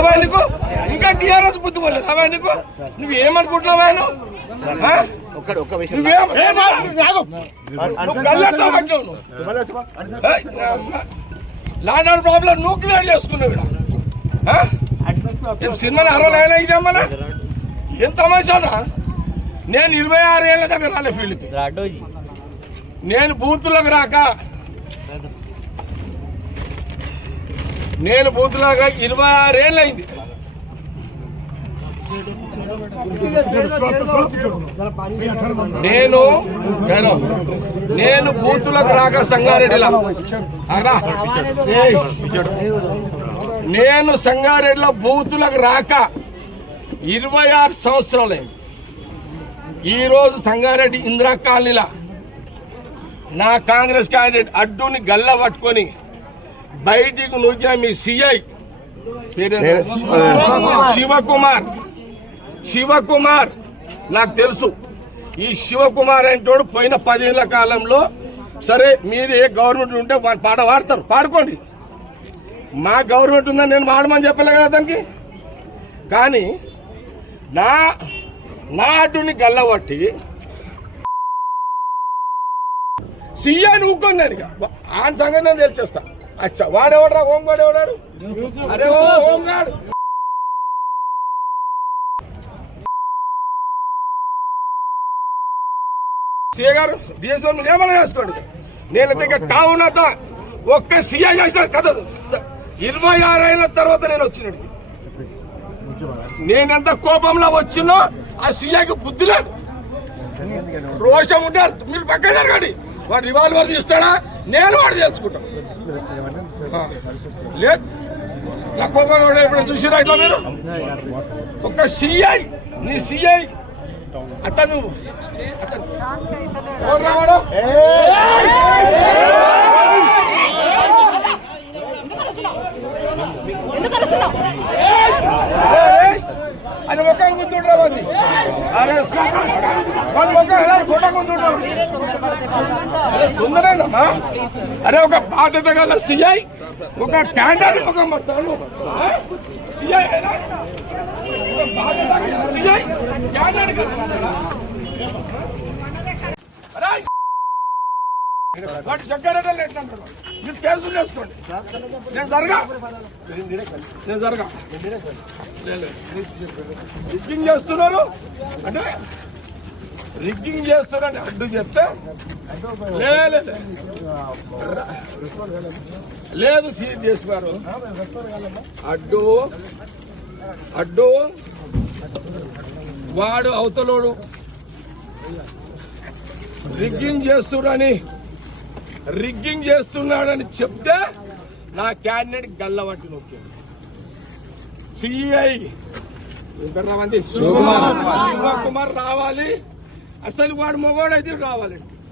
రావా నీకు ఇంకా టీఆర్ఎస్ బుద్ధి పోలేదు రావా నీకు నువ్వేమనుకుంటున్నావా లాండ్ ప్రాబ్లం నువ్వు క్లియర్ చేసుకున్నావు సినిమాని అరవైనా ఇదేమన్నా ఏం తమాషానా నేను 26 ఏళ్ళ దగ్గర రాలే ఫీల్డ్కి నేను బూత్లోకి రాక 26 ఏళ్ళు అయింది నేను బూత్లోకి రాక సంగారెడ్డిలో నేను సంగారెడ్డిలో బూత్లోకి రాక 26 సంవత్సరాలైంది. ఈరోజు సంగారెడ్డి ఇందిరా కాలనీలా నా కాంగ్రెస్ క్యాండిడేట్ అడ్డుని గల్ల పట్టుకొని బయటికి నూకిన మీ సిఐ శివకుమార్ నాకు తెలుసు. ఈ శివకుమార్ అంటోడు పోయిన 10 ఏళ్ల కాలంలో సరే మీరు ఏ గవర్నమెంట్ ఉంటే పాట పాడతారు పాడుకోండి, మా గవర్నమెంట్ ఉందని నేను పాడమని చెప్పలే కదా దానికి. కానీ నా అడ్డుని గల్లబట్టి సీఐ ఊకొన్నాను ఆయన సంగతి నేను తెలిచేస్తా. అచ్చా వాడెవడరా హోంగాడు ఎవడాడు? అరే హోంగాడు సీఏ గారు డిఎస్ఓ ఏమైనా చేసుకోండి. నేను దగ్గర కావునత ఒక్క సీఐ చేసిన కదా 26 ఏళ్ళ తర్వాత నేను వచ్చినాడు. నేనెంత కోపంలో వచ్చినో ఆ సీఐకి బుద్ధి లేదు, రోషం ఉంటారు. మీరు పక్క జరగండి, వాడు రివాల్వర్ తీస్తాడా నేను వాడు తెలుసుకుంటాం. లేదు నా కోపం ఇప్పుడు చూసిరా ఇట్లా మీరు ఒక సీఐ నీ సీఐ అతను అది మొక్క కూర్చుంటావు అది అరే మొక్క ఫోటో కూర్చుంటావు సుందరేనమ్మా. అరే ఒక బాధ్యత గల సిఐ ఒక క్యాండర్ ఒక సిఐ బాధ్యత సిఐ క్యాండర్ వాటి జగ్గారెడ్డి ఎట్లా మీరు కేసులు చేసుకోండి. నేను జరగా రిగ్గింగ్ చేస్తున్నారు అంటే రిగ్గింగ్ చేస్తున్నారని అడ్డు చెప్తే లేదు సీట్ చేస్తున్నారు. అడ్డు వాడు అవతలోడు రిగ్గింగ్ చేస్తున్నాడని చెప్తే నా క్యాండిడేట్ గల్లబట్టి నొక్కాడు. సిఐ శివకుమార్ రావాలి, అసలు వాడు మొగోడైతే రావాలండి.